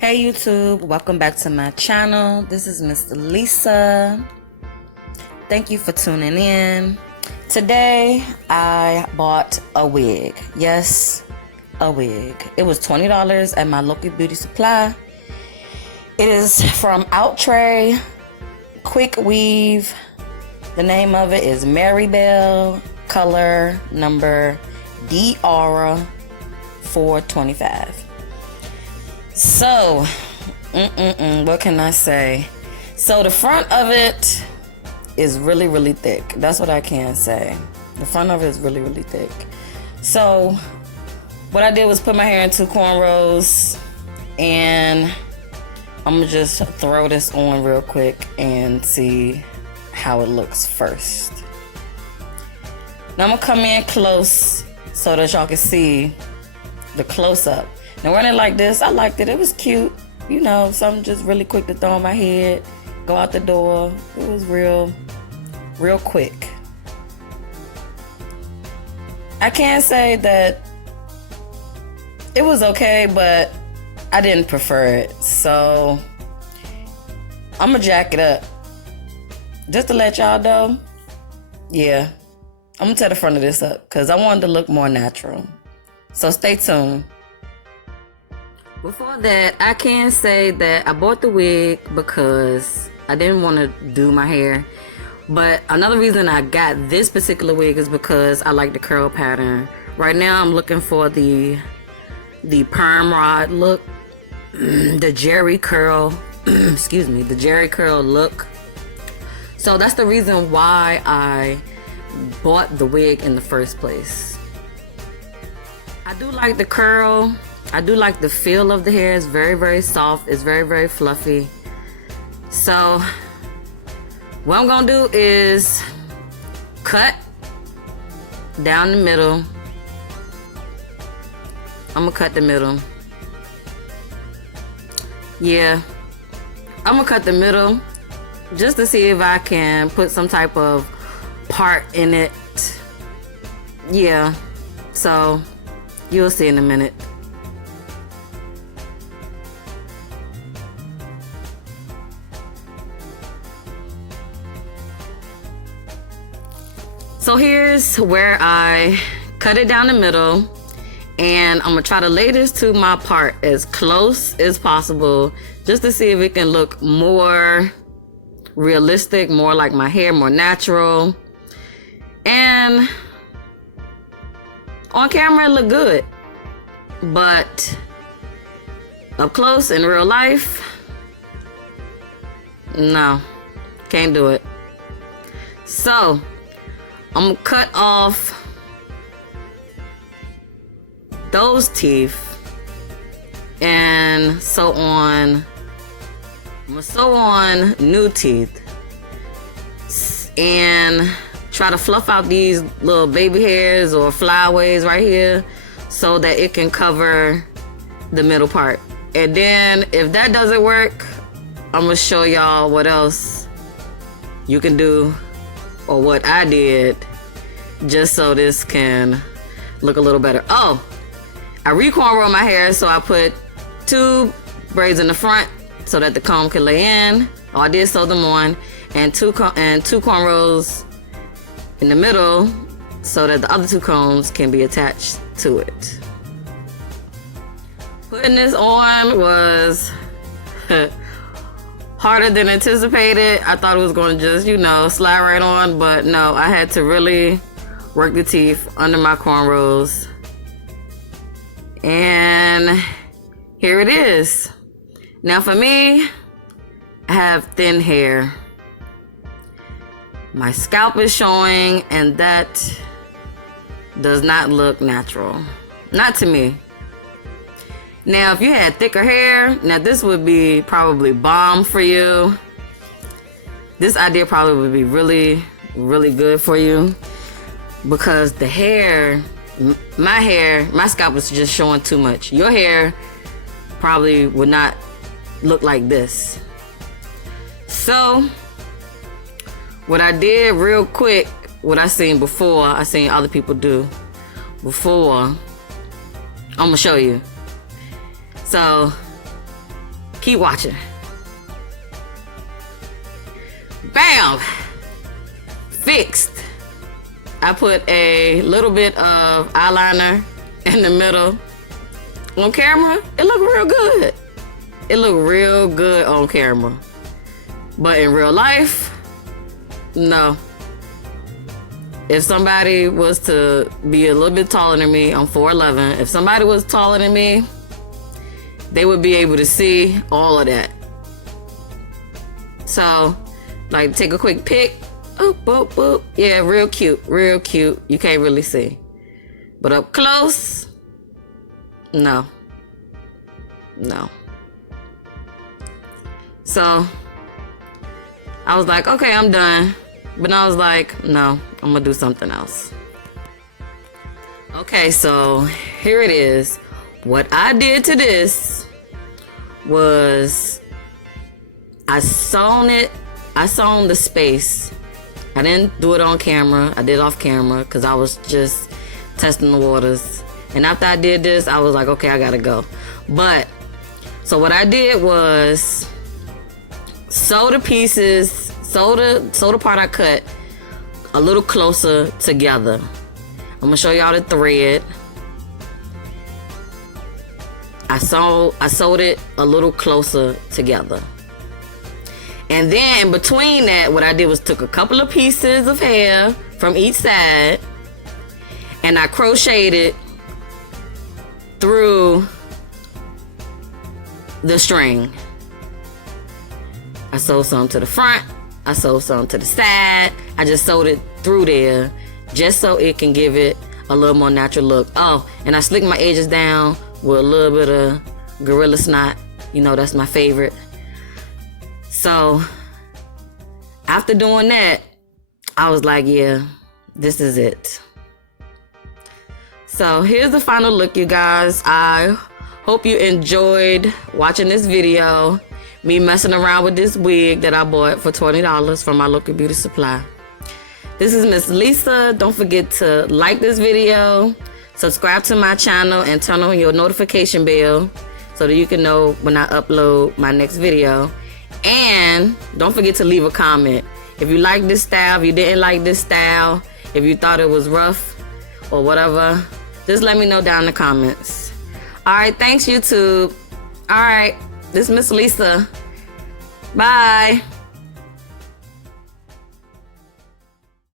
Hey YouTube, welcome back to my channel. This is Miss Lisa. Thank you for tuning in. Today I bought a wig. Yes, a wig. It was $20 at my local beauty supply. It is from Outre Quick Weave. The name of it is Maribel, color number DR 425. So, what can I say? So the front of it is really thick. That's what I can say. The front of it is really thick. So what I did was put my hair in two cornrows, and I'm gonna just throw this on real quick and see how it looks first. Now I'm gonna come in close so that y'all can see the close-up. Now running like this, I liked it. It was cute. You know, something just really quick to throw on my head, go out the door. It was real quick. I can't say that it was okay, but I didn't prefer it. So I'm gonna jack it up. Just to let y'all know, yeah, I'm gonna tear the front of this up because I wanted to look more natural. So stay tuned. Before that, I can say that I bought the wig because I didn't want to do my hair. But another reason I got this particular wig is because I like the curl pattern. Right now, I'm looking for the perm rod look, the Jerry curl, excuse me, the Jerry curl look. So that's the reason why I bought the wig in the first place. I do like the curl. I do like the feel of the hair. It's very soft. It's very fluffy. So what I'm gonna do is cut down the middle. I'm gonna cut the middle. Yeah, I'm gonna cut the middle just to see if I can put some type of part in it. Yeah, so you'll see in a minute. So here's where I cut it down the middle, and I'm gonna try to lay this to my part as close as possible just to see if it can look more realistic, more like my hair, more natural. And on camera it looked good, but up close in real life, no, can't do it. So I'm gonna cut off those teeth and sew on. I'm gonna sew on new teeth and try to fluff out these little baby hairs or flyaways right here so that it can cover the middle part. And then if that doesn't work, I'm gonna show y'all what else you can do, or what I did, just so this can look a little better. Oh, I re-cornrow my hair, so I put two braids in the front so that the comb can lay in. Oh, I did sew them on, and two cornrows in the middle so that the other two combs can be attached to it. Putting this on was harder than anticipated. I thought it was going to just, you know, slide right on, but no, I had to really work the teeth under my cornrows. And here it is. Now for me, I have thin hair. My scalp is showing, and that does not look natural. Not to me. Now, if you had thicker hair, now this would be probably bomb for you. This idea probably would be really good for you, because the hair, my scalp was just showing too much. Your hair probably would not look like this. So what I did real quick, what I seen before, I seen other people do before, I'm gonna show you. So Keep watching. Bam! Fixed. I put a little bit of eyeliner in the middle. On camera, it looked real good. It looked real good on camera. But in real life, no. If somebody was to be a little bit taller than me, I'm 4'11". If somebody was taller than me, they would be able to see all of that. So, like, take a quick pic. Oop, boop, boop. Yeah, real cute, real cute. You can't really see. But up close, no. No. So, I was like, okay, I'm done. But I was like, no, I'm gonna do something else. Okay, so here it is. What I did to this was I sewn the space. I didn't do it on camera. I did it off camera because I was just testing the waters. And after I did this, I was like, okay, I gotta go. But, so what I did was sew the pieces, sew the part I cut a little closer together. I'm gonna show y'all the thread. I sewed it a little closer together. And then in between that, what I did was took a couple of pieces of hair from each side and I crocheted it through the string. I sewed some to the front, I sewed some to the side. I just sewed it through there just so it can give it a little more natural look. Oh, and I slicked my edges down with a little bit of Gorilla Snot. You know, that's my favorite. So, after doing that, I was like, yeah, this is it. So, here's the final look, you guys. I hope you enjoyed watching this video. Me messing around with this wig that I bought for $20 from my local beauty supply. This is Miss Lisa. Don't forget to like this video, subscribe to my channel, and turn on your notification bell so that you can know when I upload my next video. And don't forget to leave a comment. If you like this style, if you didn't like this style, if you thought it was rough or whatever, just let me know down in the comments. Alright, thanks YouTube. Alright, this is Miss Lisa. Bye.